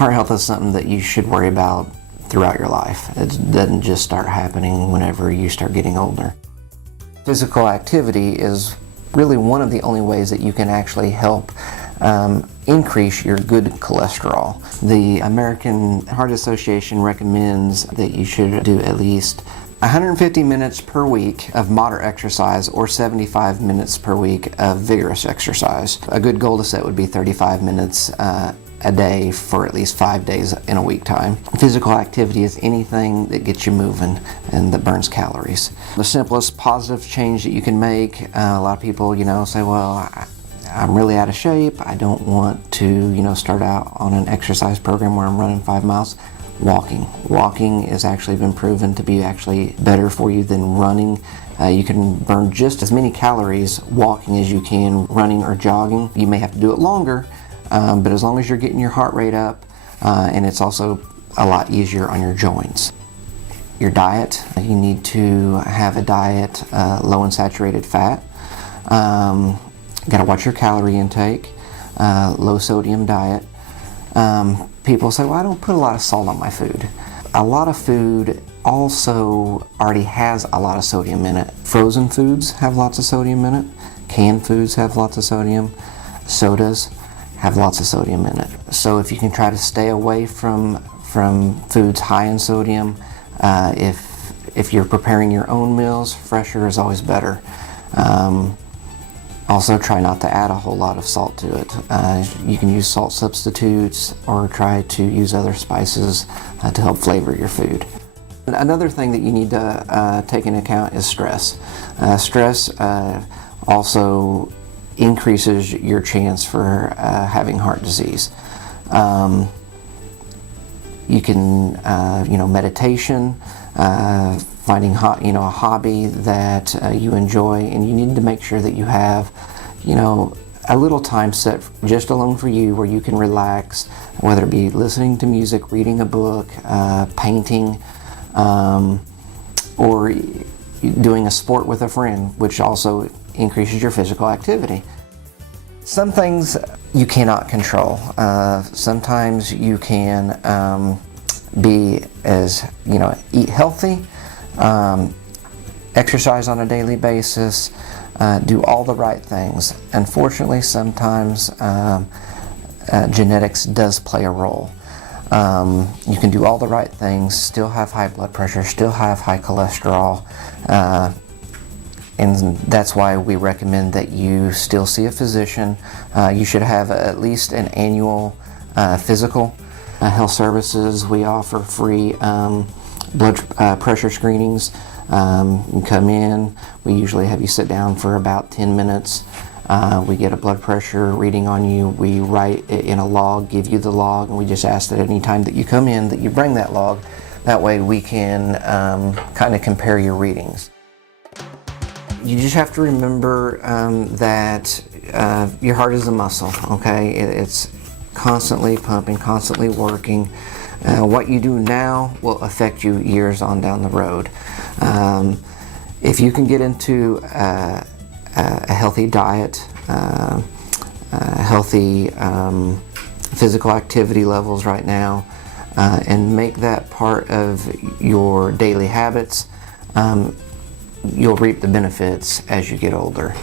Heart health is something that you should worry about throughout your life. It doesn't just start happening whenever you start getting older. Physical activity is really one of the only ways that you can actually help increase your good cholesterol. The American Heart Association recommends that you should do at least 150 minutes per week of moderate exercise or 75 minutes per week of vigorous exercise. A good goal to set would be 35 minutes a day for at least 5 days in a week time. Physical activity is anything that gets you moving and that burns calories. The simplest positive change that you can make, a lot of people, say, well, I'm really out of shape. I don't want to, start out on an exercise program where I'm running 5 miles. Walking has actually been proven to be actually better for you than running. You can burn just as many calories walking as you can running or jogging. You may have to do it longer, but as long as you're getting your heart rate up, and it's also a lot easier on your joints. Your diet, you need to have a diet low in saturated fat. Got to watch your calorie intake, low sodium diet. People say, well, I don't put a lot of salt on my food. A lot of food also already has a lot of sodium in it. Frozen foods have lots of sodium in it. Canned foods have lots of sodium. Sodas have lots of sodium in it. So if you can try to stay away from foods high in sodium, if you're preparing your own meals, fresher is always better. Also, try not to add a whole lot of salt to it. You can use salt substitutes or try to use other spices to help flavor your food. Another thing that you need to take into account is stress. Stress also increases your chance for having heart disease. You can, meditation, finding a hobby that you enjoy, and you need to make sure that you have, a little time set just alone for you where you can relax, whether it be listening to music, reading a book, painting, or doing a sport with a friend, which also increases your physical activity. Some things you cannot control. Sometimes you can eat healthy, exercise on a daily basis, do all the right things. Unfortunately, sometimes genetics does play a role. You can do all the right things, still have high blood pressure, still have high cholesterol, and that's why we recommend that you still see a physician. You should have at least an annual physical. Health services, we offer free blood pressure screenings. You come in, we usually have you sit down for about 10 minutes. We get a blood pressure reading on you, we write it in a log, give you the log, and we just ask that any time that you come in that you bring that log. That way we can kind of compare your readings. You just have to remember that your heart is a muscle, okay? It's constantly pumping, constantly working. What you do now will affect you years on down the road. If you can get into a healthy diet, healthy physical activity levels right now, and make that part of your daily habits, you'll reap the benefits as you get older.